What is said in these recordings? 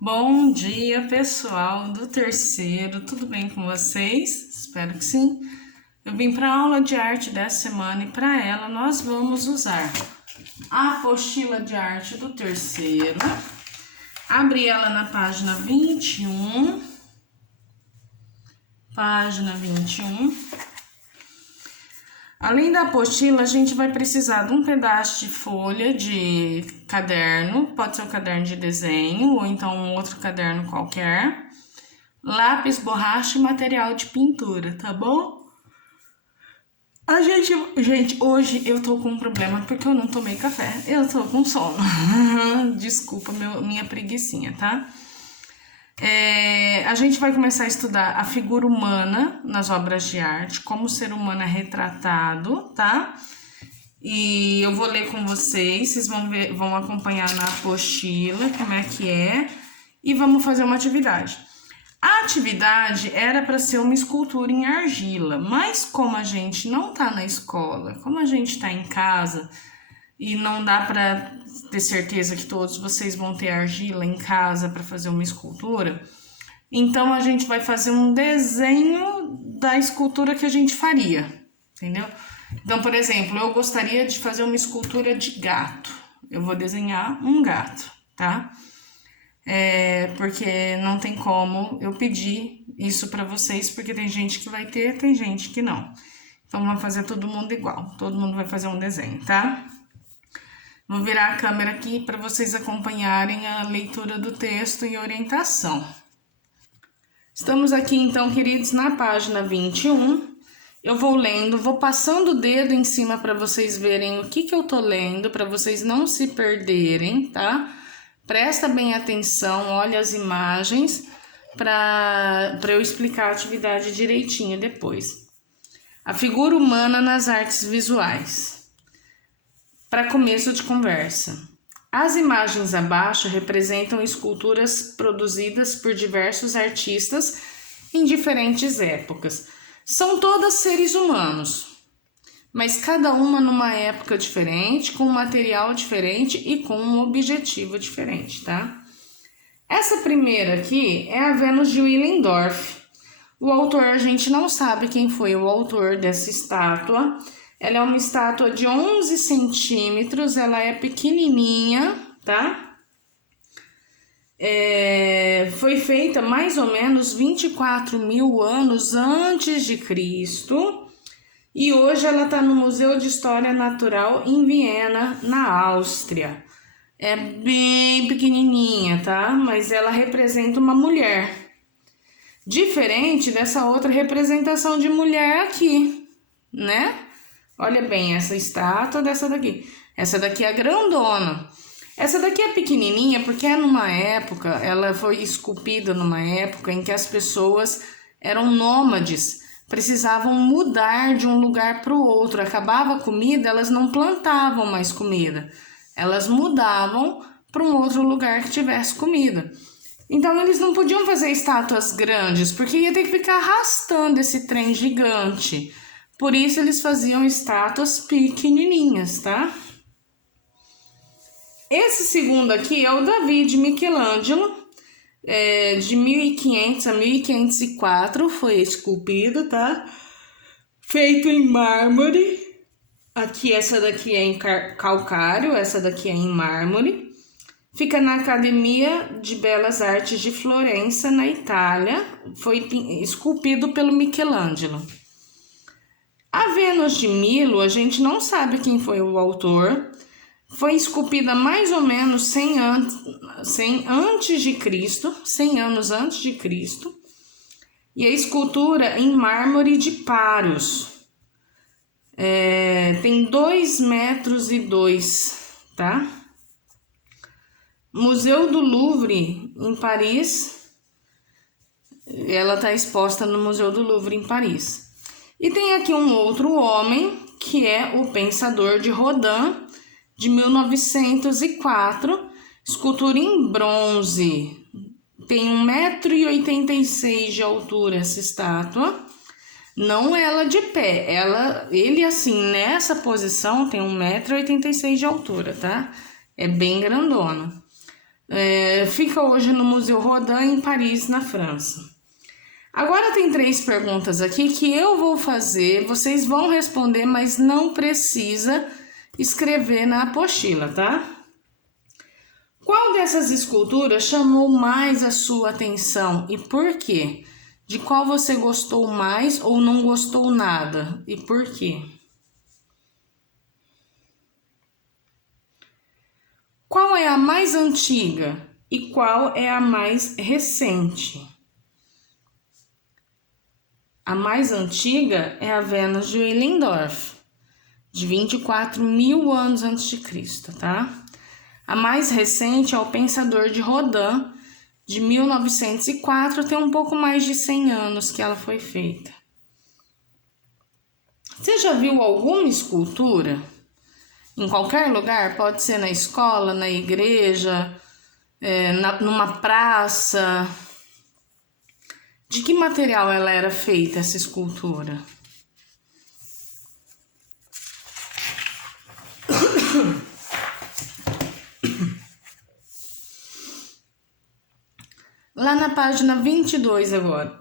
Bom dia, pessoal do terceiro, tudo bem com vocês? Espero que sim. Eu vim para a aula de arte dessa semana e para ela nós vamos usar a apostila de arte do terceiro. Abri ela na página 21. Página 21. Além da apostila, a gente vai precisar de um pedaço de folha de caderno, pode ser um caderno de desenho ou então um outro caderno qualquer, lápis, borracha e material de pintura, tá bom? Gente, hoje eu tô com um problema porque eu não tomei café, eu tô com sono. Desculpa minha preguicinha, tá? A gente vai começar a estudar a figura humana nas obras de arte, como o ser humano é retratado, tá? E eu vou ler com vocês vão acompanhar na apostila como é que é e vamos fazer uma atividade. A atividade era para ser uma escultura em argila, mas como a gente não tá na escola, como a gente tá em casa e não dá para ter certeza que todos vocês vão ter argila em casa para fazer uma escultura, então a gente vai fazer um desenho da escultura que a gente faria, entendeu? Então, por exemplo, eu gostaria de fazer uma escultura de gato. Eu vou desenhar um gato, tá? Porque não tem como eu pedir isso para vocês, porque tem gente que vai ter, tem gente que não. Então, vamos fazer todo mundo igual. Todo mundo vai fazer um desenho, tá? Vou virar a câmera aqui para vocês acompanharem a leitura do texto e orientação. Estamos aqui, então, queridos, na página 21. Eu vou lendo, vou passando o dedo em cima para vocês verem o que eu tô lendo, para vocês não se perderem, tá? Presta bem atenção, olha as imagens, para eu explicar a atividade direitinho depois. A figura humana nas artes visuais. Para começo de conversa. As imagens abaixo representam esculturas produzidas por diversos artistas em diferentes épocas. São todas seres humanos, mas cada uma numa época diferente, com um material diferente e com um objetivo diferente, tá? Essa primeira aqui é a Vênus de Willendorf. O autor, a gente não sabe quem foi o autor dessa estátua. Ela é uma estátua de 11 centímetros, ela é pequenininha, tá? Foi feita mais ou menos 24 mil anos antes de Cristo e hoje ela está no Museu de História Natural em Viena, na Áustria. É bem pequenininha, tá? Mas ela representa uma mulher. Diferente dessa outra representação de mulher aqui, né? Olha bem essa estátua dessa daqui. Essa daqui é grandona. Essa daqui é pequenininha porque é numa época, ela foi esculpida numa época em que as pessoas eram nômades, precisavam mudar de um lugar para o outro. Acabava a comida, elas não plantavam mais comida. Elas mudavam para um outro lugar que tivesse comida. Então eles não podiam fazer estátuas grandes, porque ia ter que ficar arrastando esse trem gigante. Por isso eles faziam estátuas pequenininhas, tá? Esse segundo aqui é o Davi de Michelangelo, de 1500 a 1504 foi esculpido, tá? Feito em mármore. Aqui essa daqui é em calcário, essa daqui é em mármore. Fica na Academia de Belas Artes de Florença, na Itália. Foi esculpido pelo Michelangelo. A Vênus de Milo, a gente não sabe quem foi o autor. Foi esculpida mais ou menos 100 anos antes de Cristo, 100 anos antes de Cristo. E a escultura em mármore de Paros. Tem 2,2 metros, tá? Museu do Louvre, em Paris. Ela está exposta no Museu do Louvre, em Paris. E tem aqui um outro homem, que é o Pensador de Rodin, de 1904, escultura em bronze. Tem 1,86 m de altura essa estátua. Não ela de pé, ele assim, nessa posição tem 1,86 m de altura, tá? É bem grandona. Fica hoje no Museu Rodin, em Paris, na França. Agora tem 3 perguntas aqui que eu vou fazer, vocês vão responder, mas não precisa escrever na apostila, tá? Qual dessas esculturas chamou mais a sua atenção e por quê? De qual você gostou mais ou não gostou nada e por quê? Qual é a mais antiga e qual é a mais recente? A mais antiga é a Vênus de Willendorf, de 24.000 anos antes de Cristo, tá? A mais recente é o Pensador de Rodin, de 1904, tem um pouco mais de 100 anos que ela foi feita. Você já viu alguma escultura? Em qualquer lugar, pode ser na escola, na igreja, numa praça. De que material ela era feita, essa escultura? Lá na página 22 agora.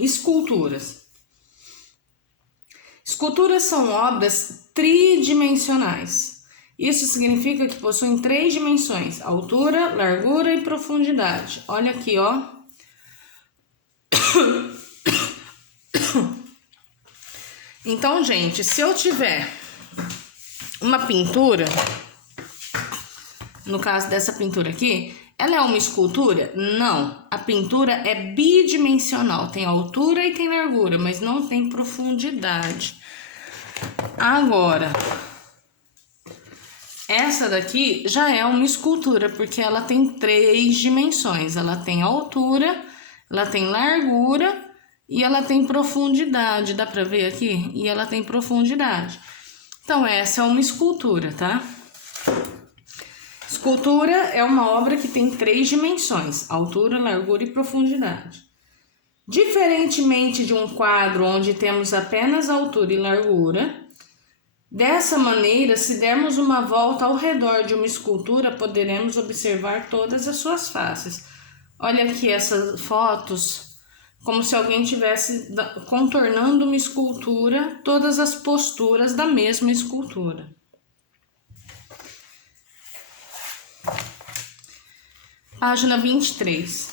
Esculturas. Esculturas são obras tridimensionais. Isso significa que possuem 3 dimensões: altura, largura e profundidade. Olha aqui, ó. Então, gente, se eu tiver uma pintura, no caso dessa pintura aqui, ela é uma escultura? Não. A pintura é bidimensional, tem altura e tem largura, mas não tem profundidade. Agora, essa daqui já é uma escultura, porque ela tem 3 dimensões. Ela tem altura, ela tem largura e ela tem profundidade. Dá pra ver aqui? E ela tem profundidade. Então, essa é uma escultura, tá? Escultura é uma obra que tem 3 dimensões: altura, largura e profundidade. Diferentemente de um quadro onde temos apenas altura e largura, dessa maneira, se dermos uma volta ao redor de uma escultura, poderemos observar todas as suas faces. Olha aqui essas fotos, como se alguém estivesse contornando uma escultura, todas as posturas da mesma escultura. Página 23.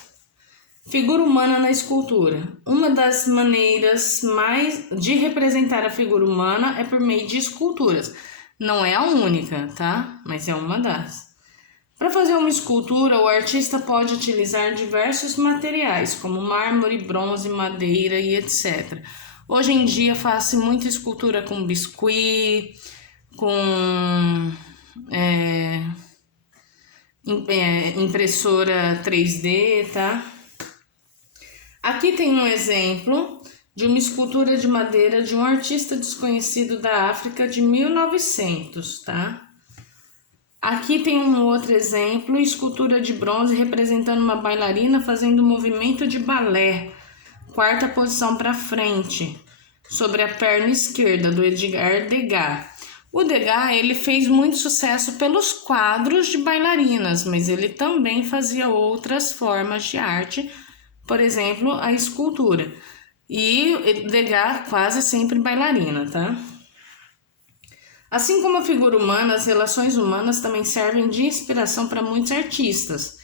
Figura humana na escultura. Uma das maneiras mais de representar a figura humana é por meio de esculturas. Não é a única, tá? Mas é uma das. Para fazer uma escultura, o artista pode utilizar diversos materiais, como mármore, bronze, madeira e etc. Hoje em dia faz-se muita escultura com biscuit, com impressora 3D, tá? Aqui tem um exemplo de uma escultura de madeira de um artista desconhecido da África de 1900, tá? Aqui tem um outro exemplo, escultura de bronze representando uma bailarina fazendo um movimento de balé, 4ª posição para frente, sobre a perna esquerda, do Edgar Degas. O Degas, ele fez muito sucesso pelos quadros de bailarinas, mas ele também fazia outras formas de arte, por exemplo, a escultura. E Degas quase sempre bailarina, tá? Assim como a figura humana, as relações humanas também servem de inspiração para muitos artistas.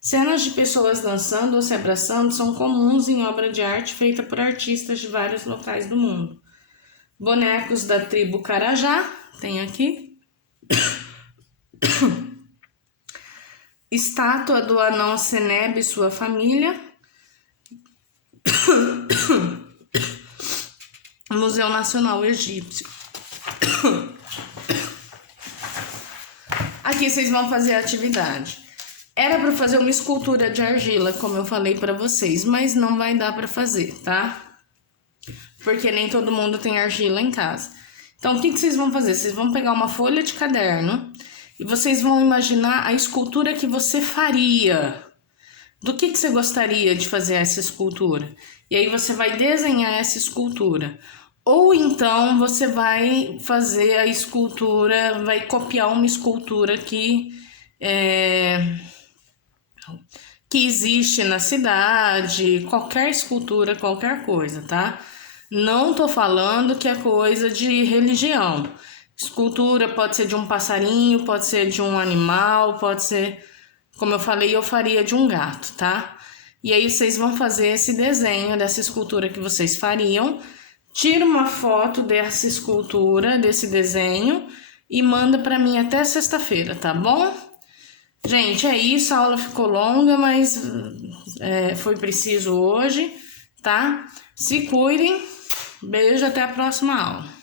Cenas de pessoas dançando ou se abraçando são comuns em obra de arte feita por artistas de vários locais do mundo. Bonecos da tribo Carajá, tem aqui. Estátua do anão Seneb e sua família. Museu Nacional Egípcio. Aqui vocês vão fazer a atividade. Era para fazer uma escultura de argila, como eu falei para vocês, mas não vai dar para fazer, tá? Porque nem todo mundo tem argila em casa. Então, o que vocês vão fazer? Vocês vão pegar uma folha de caderno e vocês vão imaginar a escultura que você faria. Do que você gostaria de fazer essa escultura? E aí você vai desenhar essa escultura. Ou então você vai fazer a escultura, vai copiar uma escultura que que existe na cidade, qualquer escultura, qualquer coisa, tá? Não tô falando que é coisa de religião. Escultura pode ser de um passarinho, pode ser de um animal, pode ser, como eu falei, eu faria de um gato, tá? E aí vocês vão fazer esse desenho dessa escultura que vocês fariam. Tira uma foto dessa escultura, desse desenho e manda para mim até sexta-feira, tá bom? Gente, é isso, a aula ficou longa, mas foi preciso hoje, tá? Se cuidem, beijo, até a próxima aula.